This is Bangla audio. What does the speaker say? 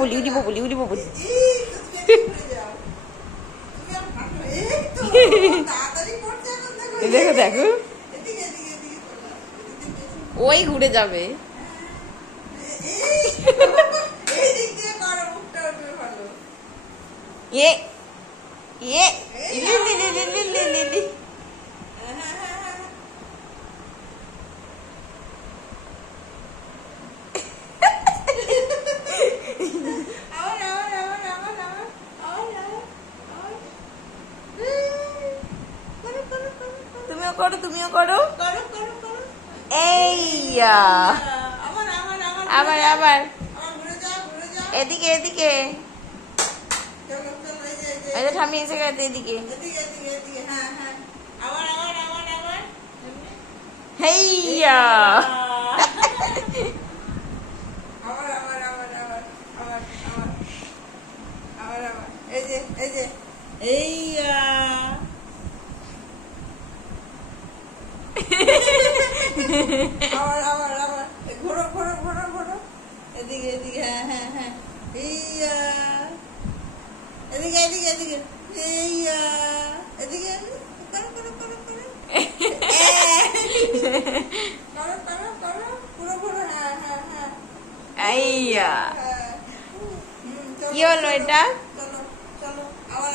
বলি উড়ি বলি দেখো দেখো ওই ঘুরে যাবে। তুমিও করো এইয়া আবার এদিকে এই যে ঠামি এসে গেছে এদিকে হেইয়া ঘোরো এদিকে হ্যাঁ এইয়া এদিকে এইয়া এদিকে করো পুরো হ্যাঁ আইয়া কি হলো এটা? চলো আবার